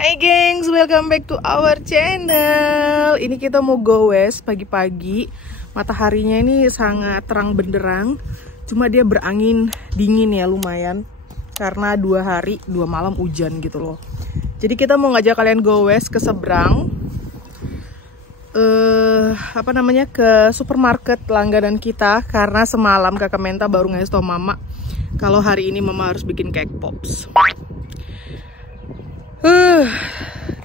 Hai gengs, welcome back to our channel. Ini kita mau goes pagi-pagi. Mataharinya ini sangat terang benderang. Cuma dia berangin dingin ya lumayan. Karena 2 hari 2 malam hujan gitu loh. Jadi kita mau ngajak kalian goes ke seberang. Ke supermarket langganan kita. Karena semalam kakak Menta baru ngasih tau mama kalau hari ini mama harus bikin cake pops.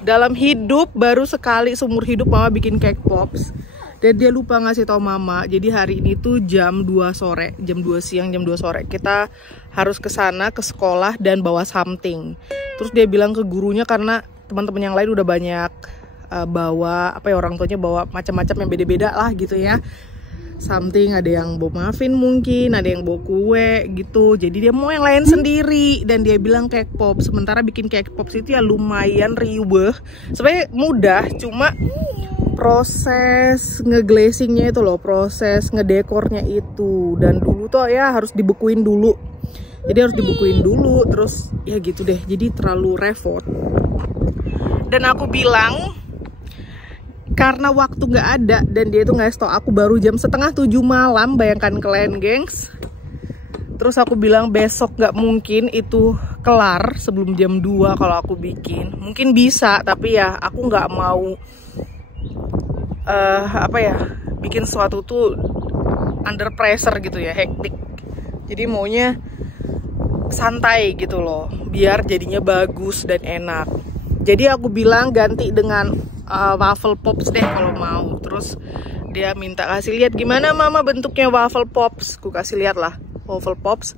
Dalam hidup baru sekali seumur hidup mama bikin cake pops dan dia lupa ngasih tahu mama. Jadi hari ini tuh jam 2 sore, jam 2 siang, jam 2 sore kita harus ke sana ke sekolah dan bawa something. Terus dia bilang ke gurunya karena teman-teman yang lain udah banyak bawa orang tuanya bawa macam-macam yang beda-beda lah gitu ya. Something, ada yang bawa muffin mungkin, ada yang bawa kue gitu. Jadi dia mau yang lain sendiri dan dia bilang cake pop. Sementara bikin cake pops itu ya lumayan riweh. Sebenarnya mudah, cuma proses ngeglazingnya itu loh, proses ngedekornya itu. Dan dulu tuh ya harus dibekuin dulu. Jadi harus dibekuin dulu, terus ya gitu deh. Jadi terlalu repot. Dan aku bilang karena waktu nggak ada dan dia itu ngasih tau aku baru jam 6:30 malam, bayangkan kalian gengs. Terus aku bilang besok nggak mungkin itu kelar sebelum jam 2 kalau aku bikin. Mungkin bisa tapi ya aku nggak mau bikin sesuatu tuh under pressure gitu ya, hektik. Jadi maunya santai gitu loh, biar jadinya bagus dan enak. Jadi aku bilang ganti dengan waffle pops deh kalau mau. Terus dia minta kasih lihat gimana mama bentuknya waffle pops. Ku kasih lihat lah waffle pops.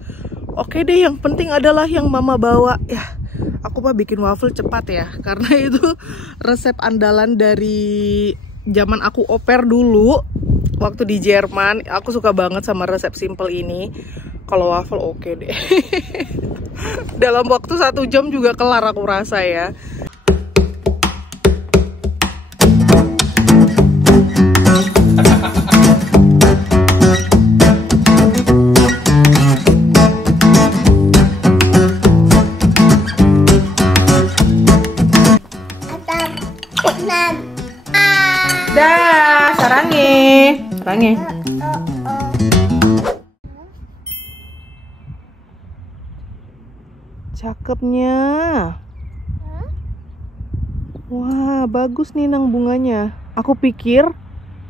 Oke deh, yang penting adalah yang mama bawa. Ya aku mah bikin waffle cepat ya, karena itu resep andalan dari zaman aku au pair dulu waktu di Jerman. Aku suka banget sama resep simple ini. Kalau waffle oke deh. Dalam waktu 1 jam juga kelar aku rasa ya. Dah, sarange. Cakepnya. Wah, bagus nih nang bunganya. Aku pikir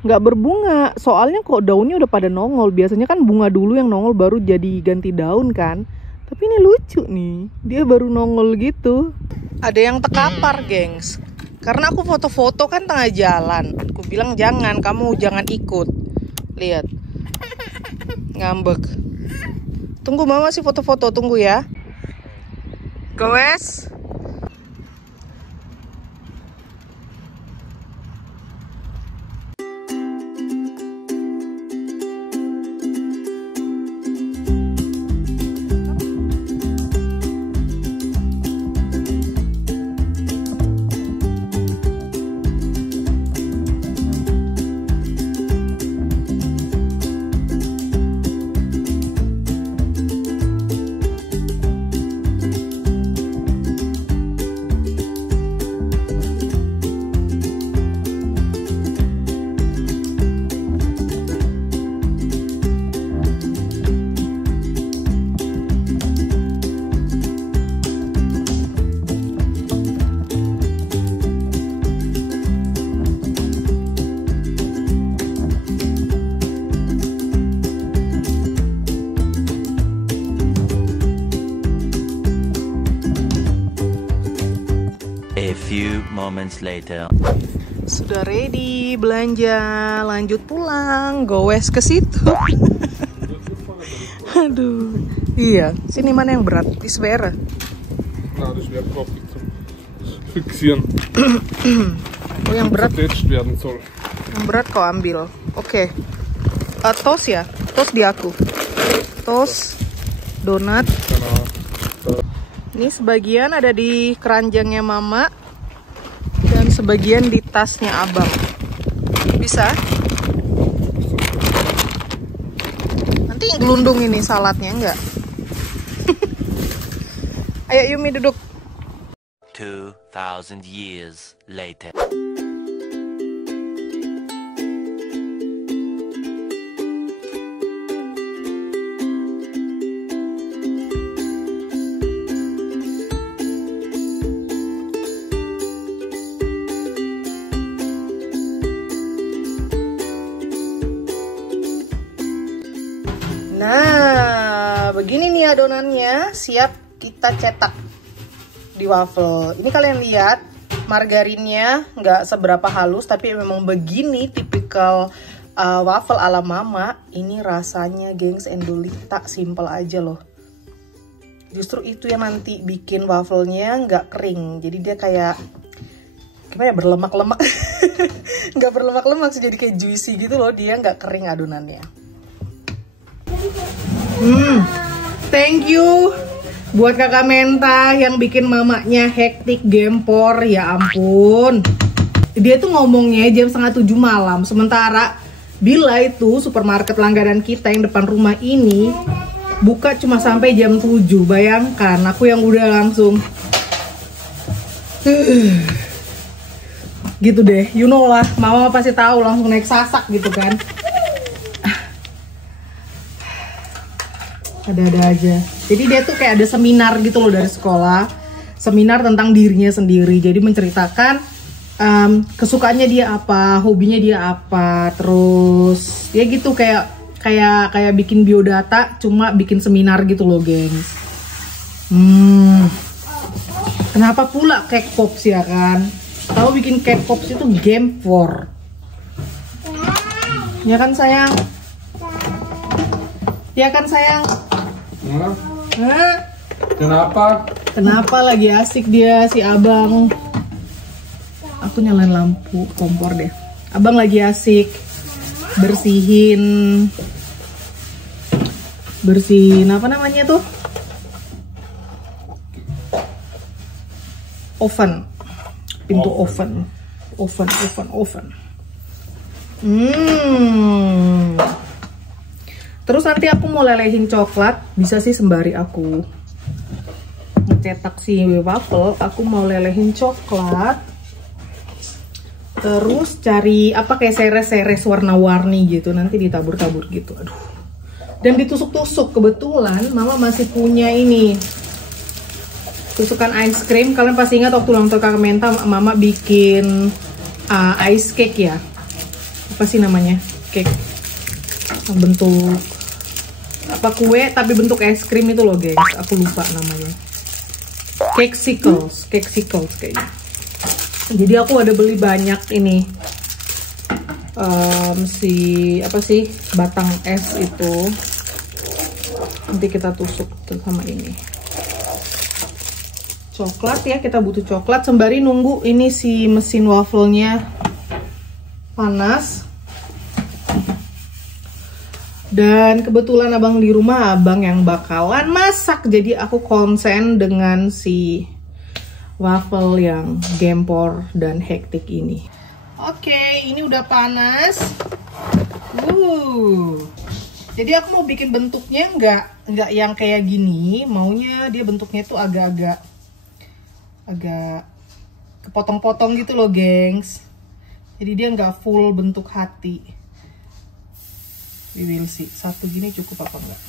nggak berbunga, soalnya kok daunnya udah pada nongol. Biasanya kan bunga dulu yang nongol baru jadi ganti daun kan. Tapi ini lucu nih, dia baru nongol gitu. Ada yang terkapar gengs. Karena aku foto-foto kan tengah jalan. Aku bilang kamu jangan ikut. Lihat. Ngambek. Tunggu mama sih foto-foto, tunggu ya. Goes. A few moments later. Sudah ready belanja, lanjut pulang, goes ke situ. Aduh, iya. Sini mana yang berat? Di Svera. Nah, das wäre Profit zum Fixieren. Oh, yang berat. Werden soll. Yang berat kau ambil. Oke. Toast ya? Toast di aku. Toast, donat. Ini sebagian ada di keranjangnya mama dan sebagian di tasnya abang. Bisa? Nanti gelundung ini saladnya enggak? Ayo Yumi duduk. 2,000 years later. Nah, begini nih adonannya, siap kita cetak di waffle. Ini kalian lihat, margarinnya nggak seberapa halus, tapi memang begini tipikal waffle ala mama. Ini rasanya, gengs, endolita, simple aja loh. Justru itu yang nanti bikin waffle-nya nggak kering, jadi dia kayak gimana ya, berlemak-lemak. Nggak berlemak-lemak sih, jadi kayak juicy gitu loh, dia nggak kering adonannya. Thank you buat kakak Menta yang bikin mamanya hektik gempor. Ya ampun, dia tuh ngomongnya jam 6:30 malam, sementara Bila itu supermarket langganan kita yang depan rumah ini buka cuma sampai jam 7. Bayangkan aku yang udah langsung gitu deh, you know lah, mama pasti tahu, langsung naik sasak gitu kan. Ada-ada aja. Jadi dia tuh kayak ada seminar gitu loh dari sekolah, seminar tentang dirinya sendiri. Jadi menceritakan kesukaannya dia apa, hobinya dia apa, terus ya gitu kayak bikin biodata, cuma bikin seminar gitu loh, gengs. Kenapa pula cake pops ya kan? Tahu bikin cake pops itu gempor. Ya kan sayang? Ya kan sayang? Hah? Kenapa? Kenapa lagi asik dia si abang? Aku nyalain lampu kompor deh. Abang lagi asik bersihin apa namanya tuh? Oven. Pintu oven. Terus nanti aku mau lelehin coklat, bisa sih sembari aku ngecetak si waffle, aku mau lelehin coklat. Terus cari apa kayak seres-seres warna-warni gitu, nanti ditabur-tabur gitu. Aduh. Dan ditusuk-tusuk, kebetulan mama masih punya ini. Tusukan ice cream. Kalian pasti ingat waktu ulang tahun kakak Menta, mama bikin ice cake ya. Apa sih namanya? Cake bentuk apa, kue tapi bentuk es krim itu loh, guys. Aku lupa namanya. Cakesicles kayaknya. Jadi aku ada beli banyak ini batang es itu. Nanti kita tusuk sama ini coklat ya, kita butuh coklat sembari nunggu ini si mesin waffle-nya panas. Dan kebetulan abang di rumah, abang yang bakalan masak, jadi aku konsen dengan si waffle yang gempor dan hektik ini. Oke, ini udah panas. Jadi aku mau bikin bentuknya nggak yang kayak gini, maunya dia bentuknya tuh agak kepotong-potong gitu loh, gengs. Jadi dia nggak full bentuk hati. We will see. Satu gini cukup apa enggak?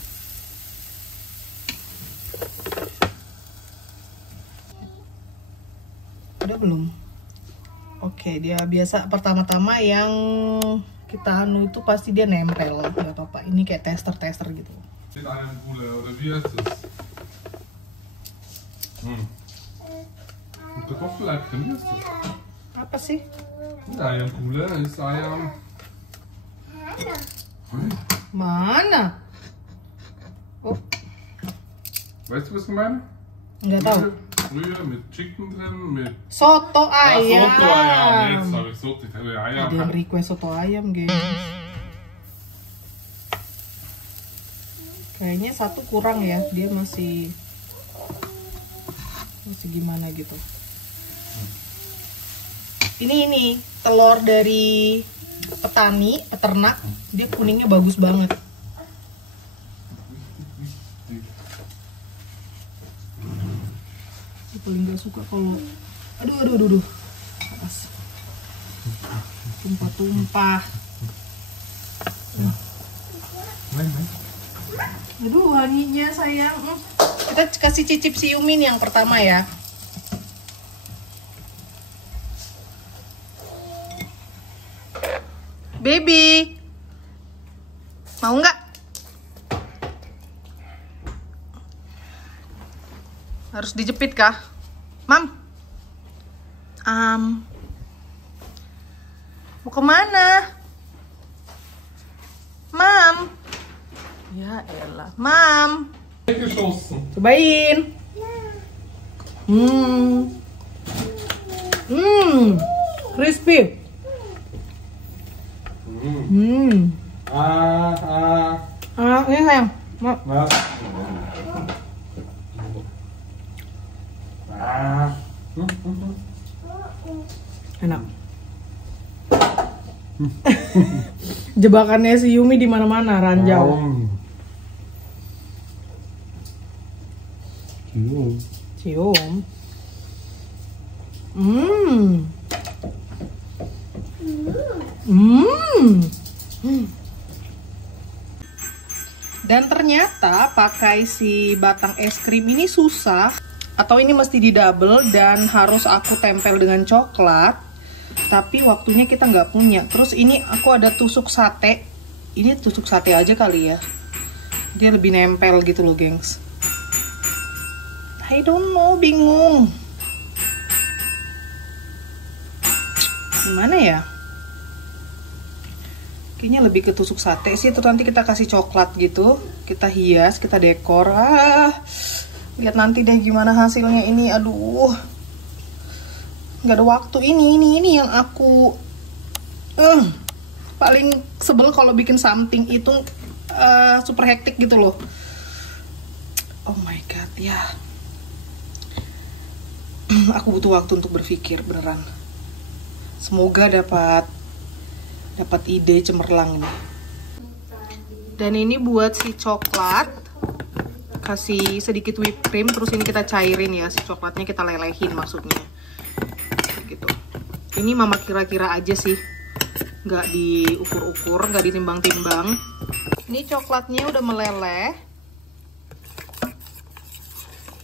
Udah belum? Oke, dia biasa pertama-tama yang kita anu itu pasti dia nempel, nggak apa-apa. Ini kayak tester gitu. Apa sih? Ayam gula, ist ayam. Mana? Oh. Weißt du, was ich meine? Nggak tahu. Brühe mit Chicken drin, mit Soto ayam. Soto ayam. Jetzt habe ich Soto ayam. Ada yang request soto ayam, guys. Kayaknya satu kurang ya, dia masih gimana gitu. Ini telur dari peternak, dia kuningnya bagus banget. Paling gak nggak suka kalau aduh. Panas. Tumpah. Aduh, wanginya sayang. Kita kasih cicip si Yumi nih yang pertama ya. Baby, mau nggak? Harus dijepit kah? Mam? Mau kemana? Mam? Ya elah, Mam. Cobain. Crispy. Ini sayang. Enak. Jebakannya si Yumi di mana-mana, ranjau. Cium. Dan ternyata pakai si batang es krim ini susah, atau ini mesti di double dan harus aku tempel dengan coklat, tapi waktunya kita nggak punya. Terus ini aku ada tusuk sate, ini tusuk sate aja kali ya, dia lebih nempel gitu loh gengs. I don't know, bingung gimana ya. Kayaknya lebih ke tusuk sate sih. Terus nanti kita kasih coklat gitu, kita hias, kita dekor. Lihat nanti deh gimana hasilnya ini. Aduh, nggak ada waktu. Ini yang aku paling sebel kalau bikin something itu super hektik gitu loh. Oh my god ya. Aku butuh waktu untuk berpikir beneran. Semoga dapat ide cemerlang ini. Dan ini buat si coklat, kasih sedikit whipped cream, terus ini kita cairin ya, si coklatnya kita lelehin maksudnya. Gitu. Ini mama kira-kira aja sih, nggak diukur-ukur, nggak ditimbang-timbang. Ini coklatnya udah meleleh.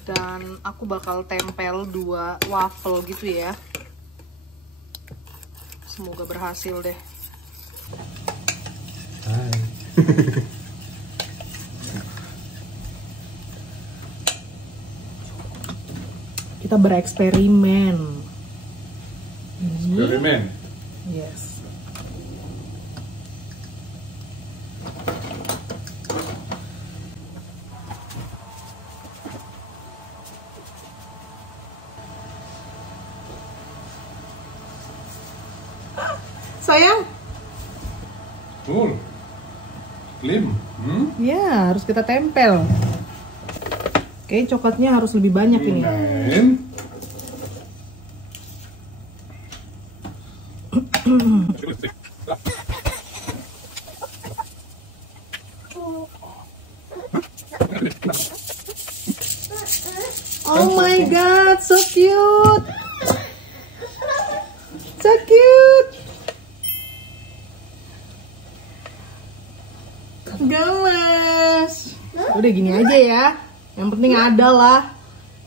Dan aku bakal tempel 2 waffle gitu ya. Semoga berhasil deh. Hai. Kita bereksperimen. Eksperimen. Yes. Sayang. Cool. Slim. Ya, harus kita tempel. Oke, coklatnya harus lebih banyak ini. Oh my god, so cute. So cute. Gemes. Udah gini aja ya. Yang penting ada lah.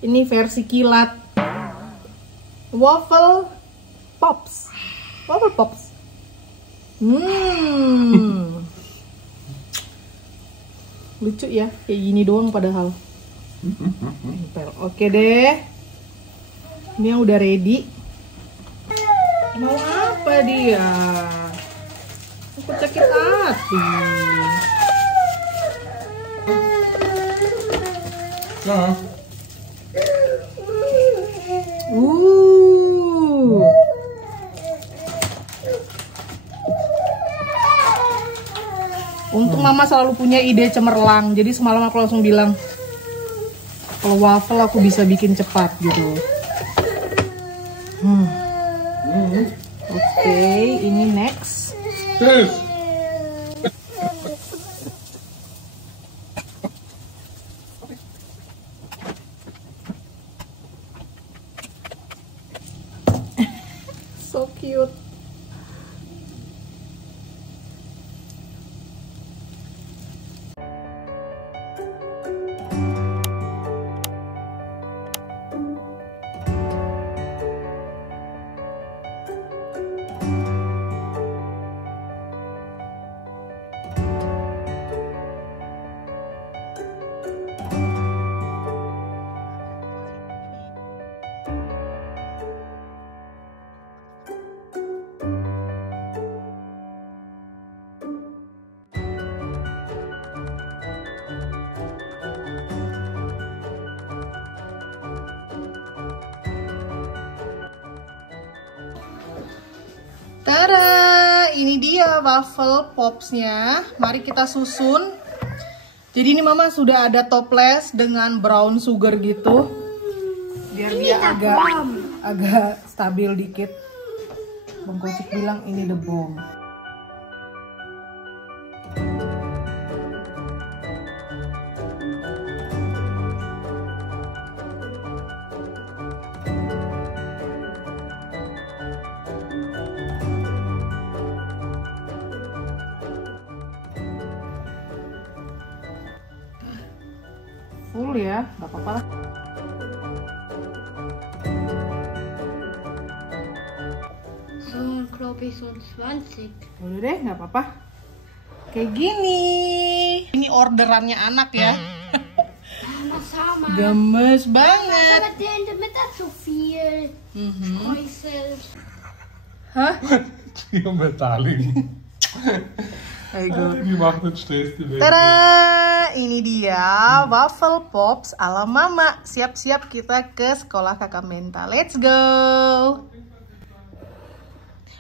Ini versi kilat. Waffle Pops. Waffle Pops. Lucu ya. Kayak gini doang padahal. Oke deh. Ini yang udah ready. Mau apa dia? Aku sakit hati. Nah. Untung mama selalu punya ide cemerlang. Jadi semalam aku langsung bilang, kalau waffle aku bisa bikin cepat gitu. Oke, ini next. So cute. Tada, ini dia waffle popsnya. Mari kita susun. Jadi ini mama sudah ada toples dengan brown sugar gitu, biar dia agak stabil dikit. Bang Kocik bilang ini the bomb. Full ya, nggak apa-apa lah. Glaube ich so 20. Udah deh, nggak apa-apa. Kayak gini. Ini orderannya anak ya. Sama. Gemes banget. Aber der in der Mitte hat so viel Streusel. Hah? Die Metalling. Ayo. Die macht den Stress die Welt. Tada! Ini dia waffle pops ala mama. Siap-siap kita ke sekolah kakak Menta. Let's go.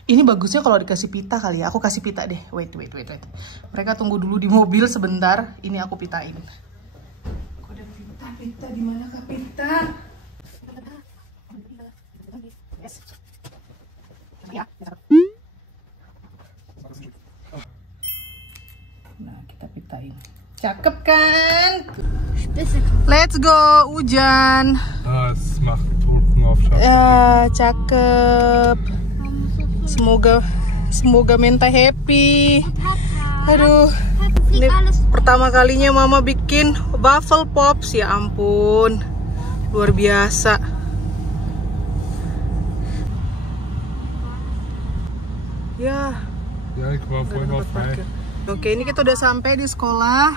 Ini bagusnya kalau dikasih pita kali ya. Aku kasih pita deh. Wait. Mereka tunggu dulu di mobil sebentar. Ini aku pitain. Kok ada pita di mana kak pita? Yes. Ya. Nah, kita pitain. Cakep kan? Let's go, hujan. Es macht Tulpen auf Schatten. Ya, cakep. Semoga Menta happy. Aduh, ini pertama kalinya mama bikin waffle pops, ya ampun, luar biasa. Ya. Ja, ik wou vorhin mal frei. Oke, ini kita udah sampai di sekolah.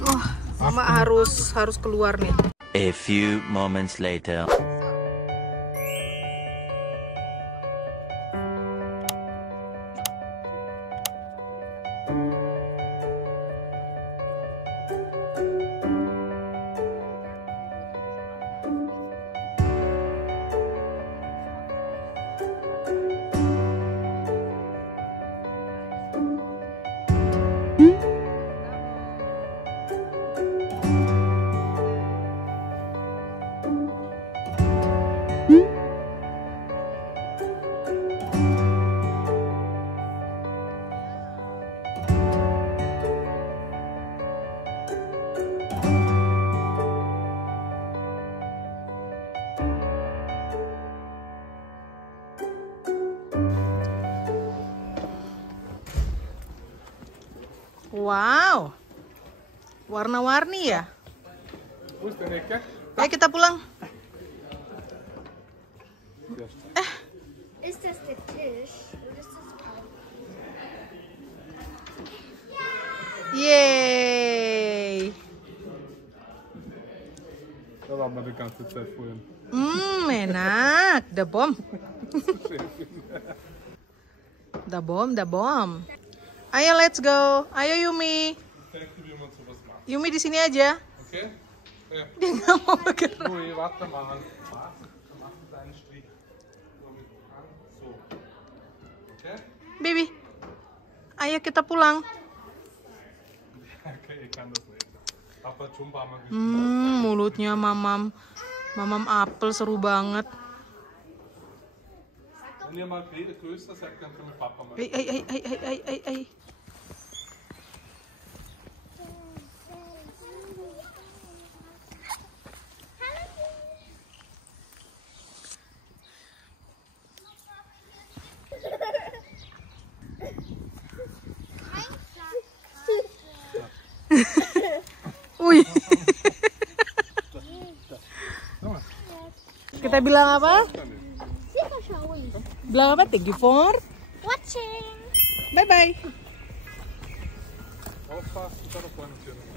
Tuh, mama harus keluar nih. A few moments later. Wow, warna-warni ya. Wo ist der Ecke? Ayo kita pulang. Ist das der Tisch? Oder ist das auch? Yeay. Da waren wir die ganze Zeit vorhin. Enak. The bomb. The bomb. Ayo let's go. Ayo Yumi. Zeig dir, wie man sowas macht. Yumi di sini aja. Okay? Ja. Dia nggak mau bergerak. Ui, warte mal. Warte, dann machst du deinen Strich. So. Okay? Baby. Ayo kita pulang. Okay, ich kann das nicht. Papa hat schon ein paar Mal gespielt. Mulutnya mamam apel seru banget. Wenn ihr mal größer seid, könnt ihr mit Papa mal. Ay. Wih. Kita bilang apa? Siapa showing? Bilang apa? Thank you for Watching. bye bye. Aufpassen, ich habe noch 2 Notieren.